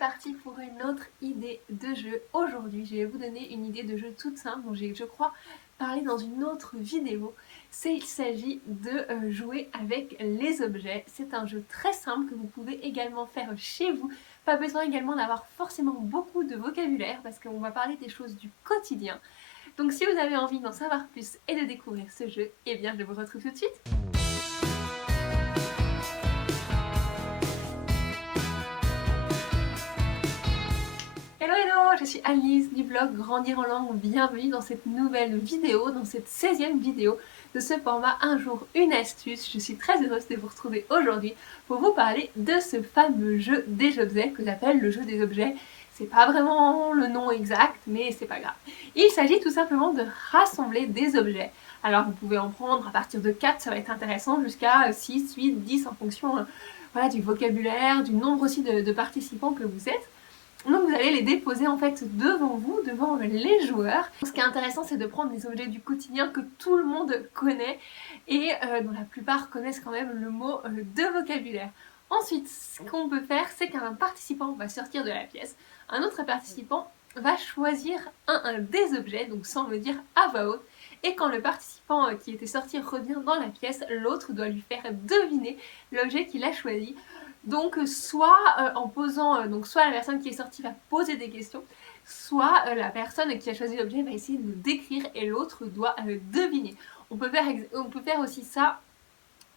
Parti pour une autre idée de jeu. Aujourd'hui, je vais vous donner une idée de jeu toute simple dont j'ai, je crois, parlé dans une autre vidéo. Il s'agit de jouer avec les objets. C'est un jeu très simple que vous pouvez également faire chez vous. Pas besoin également d'avoir forcément beaucoup de vocabulaire parce qu'on va parler des choses du quotidien. Donc si vous avez envie d'en savoir plus et de découvrir ce jeu, eh bien je vous retrouve tout de suite. Hello hello, je suis Alice du blog Grandir en langue. Bienvenue dans cette nouvelle vidéo, dans cette 16e vidéo de ce format Un jour une astuce. Je suis très heureuse de vous retrouver aujourd'hui pour vous parler de ce fameux jeu des objets que j'appelle le jeu des objets. C'est pas vraiment le nom exact, mais c'est pas grave. Il s'agit tout simplement de rassembler des objets. Alors vous pouvez en prendre à partir de 4, ça va être intéressant, jusqu'à 6, 8, 10 en fonction voilà, du vocabulaire, du nombre aussi de participants que vous êtes. Donc vous allez les déposer en fait devant vous, devant les joueurs. Ce qui est intéressant, c'est de prendre des objets du quotidien que tout le monde connaît et dont la plupart connaissent quand même le mot de vocabulaire. Ensuite, ce qu'on peut faire, c'est qu'un participant va sortir de la pièce, un autre participant va choisir un des objets, donc sans le dire à voix haute, et quand le participant qui était sorti revient dans la pièce, l'autre doit lui faire deviner l'objet qu'il a choisi. Donc soit en posant, donc soit la personne qui est sortie va poser des questions, soit la personne qui a choisi l'objet va essayer de le décrire et l'autre doit deviner. On peut faire aussi ça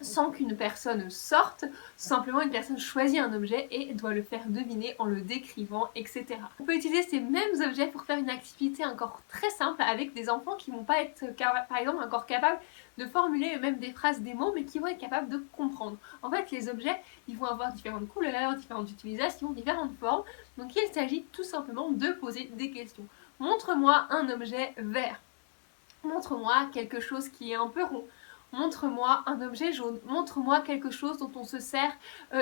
sans qu'une personne sorte, simplement une personne choisit un objet et doit le faire deviner en le décrivant, etc. On peut utiliser ces mêmes objets pour faire une activité encore très simple avec des enfants qui vont pas être, par exemple, encore capables de formuler eux-mêmes des phrases, des mots, mais qui vont être capables de comprendre. En fait, les objets, ils vont avoir différentes couleurs, différentes utilisations, différentes formes, donc il s'agit tout simplement de poser des questions. Montre-moi un objet vert. Montre-moi quelque chose qui est un peu rond. Montre-moi un objet jaune, montre-moi quelque chose dont on se sert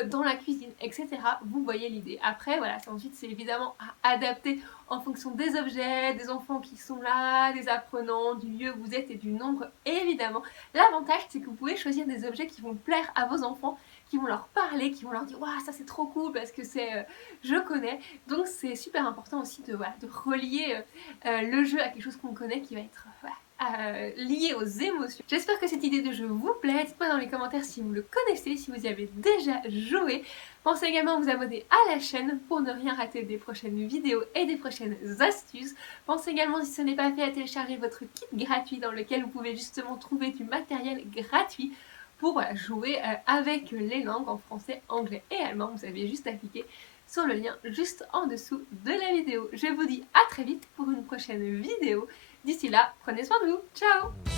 dans la cuisine, etc. Vous voyez l'idée. Après, voilà, ensuite c'est évidemment à adapter en fonction des objets, des enfants qui sont là, des apprenants, du lieu où vous êtes et du nombre, évidemment. L'avantage, c'est que vous pouvez choisir des objets qui vont plaire à vos enfants, qui vont leur parler, qui vont leur dire « Waouh, ça c'est trop cool parce que c'est... je connais ». Donc c'est super important aussi de relier le jeu à quelque chose qu'on connaît qui va être... lié aux émotions. J'espère que cette idée de jeu vous plaît. Dites-moi dans les commentaires si vous le connaissez, si vous y avez déjà joué. Pensez également à vous abonner à la chaîne pour ne rien rater des prochaines vidéos et des prochaines astuces. Pensez également, si ce n'est pas fait, à télécharger votre kit gratuit dans lequel vous pouvez justement trouver du matériel gratuit pour jouer avec les langues en français, anglais et allemand. Vous avez juste à cliquer sur le lien juste en dessous de la vidéo. Je vous dis à très vite pour une prochaine vidéo. D'ici là, prenez soin de vous. Ciao!